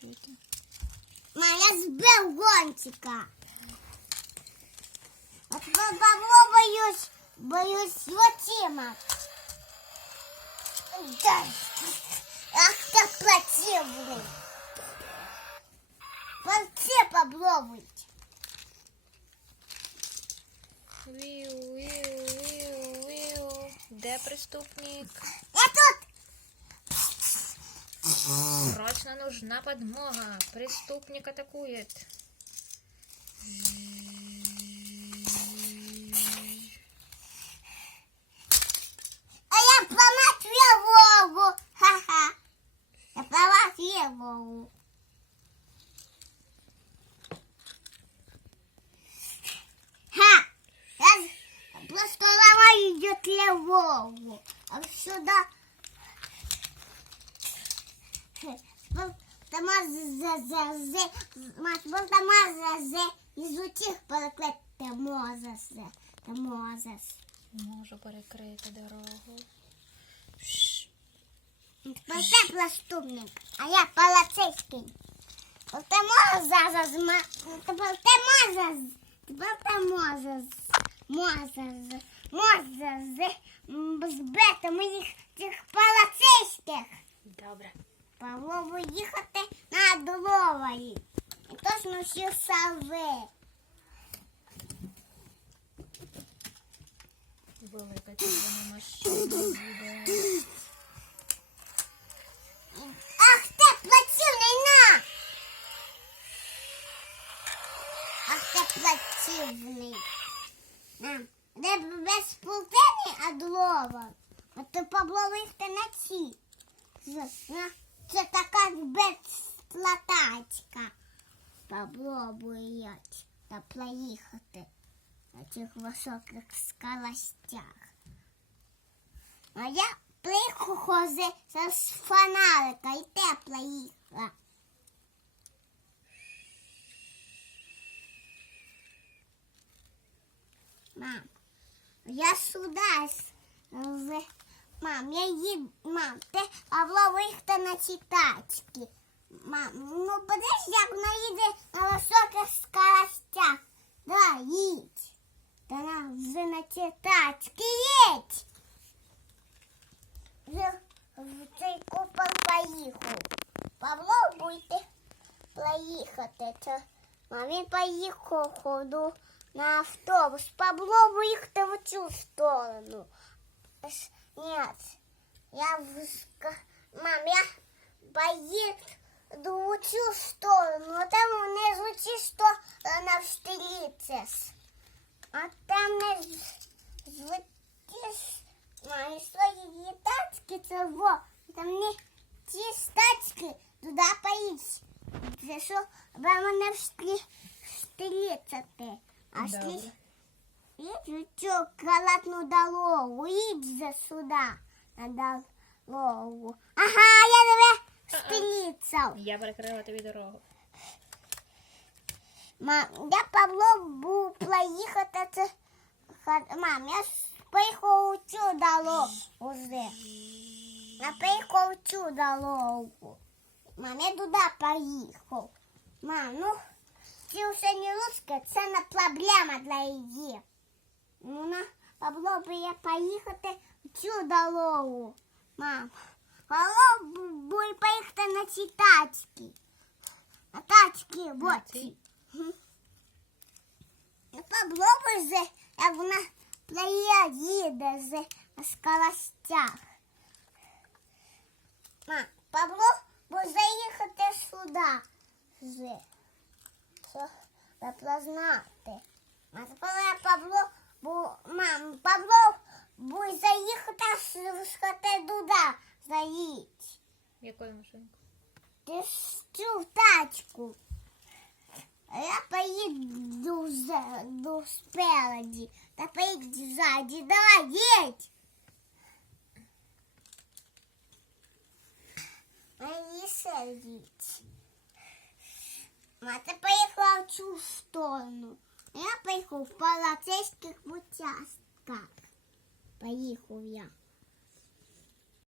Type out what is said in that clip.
Чуєте? Ма, я збив гончика. От Павло боюсь, боюсь очима. Дай. Ах ты противный. Пальце попробуйте. Віу, віу, віу, віу. Де преступник? Я тут. Срочно нужна подмога. Преступник атакует. А я помочь Вову. Ха-ха. Я помочь Вову. Ха! Просто ломаю идет Вову. А сюда... Можу перекрити дорогу. Шш. Тепер це пластунник, а я мозас, тепер ти мозас, тепер ти мозас, мозас, мозас, збити моїх цих полицейських. Добре. Павло їхати на дорогою. І точно всі салви. Велика червона машина їде. Ах ти платівний на! Ах ти платівний. На. Де без полтини, а дрова. А то Павло вийти на ці. На. Це така безплатачка. Павло боять та проїхати на цих високих скалостях. А я приїхала з фонарика і тепла їхала. Мам, я сюди. з- Мам, я їду. Мам, ти Павло виїхати на ці тачки. Мам, ну подивись, як вона їде на високих скоростях. Да, їдь. Та на вже на ці тачки їдь. В цей купол поїхав. Павло буде проїхати. Це, а він поїхав ходу на автобус. Павло виїхати в цю сторону. Ні, я в Мам, я поїду в цю сторону, а там внизу ці сторони встрітись. А там не звідти Мамі свої тачки во. Там не ті тачки туди поїдь. Це що вам не встрітити. А Добре. слід їдь цю халатну дорогу, їдь за сюди на дорогу. Ага, я тебе встріцав. Я перекрила тобі дорогу. Мам, я Павло був проїхати це. Мам, я поїхав цю дорогу вже. Я поїхав цю дорогу. Мам, я туди поїхав. Мам, ну, це все не русське, це не проблема для її. Ну, на Павло би я поїхати в цю дорогу. Мам, Павло б- поїхати на ці тачки. На тачки, вот Попробуй же, як вона проїде з на скоростях. Ма, попробуй заїхати сюди. Же. Що треба знати. А тепер я Павло, бу, мам, Павло, будь заїхати, схати туди, заїдь. Якою машинкою? Ти ж цю тачку. А я поїду ззаду спереді. Та поїдь ззаді. Давай, їдь. Мені сидіть. Мати поїхала в цю сторону. А я поїхав в поліцейських участках. Поїхав я.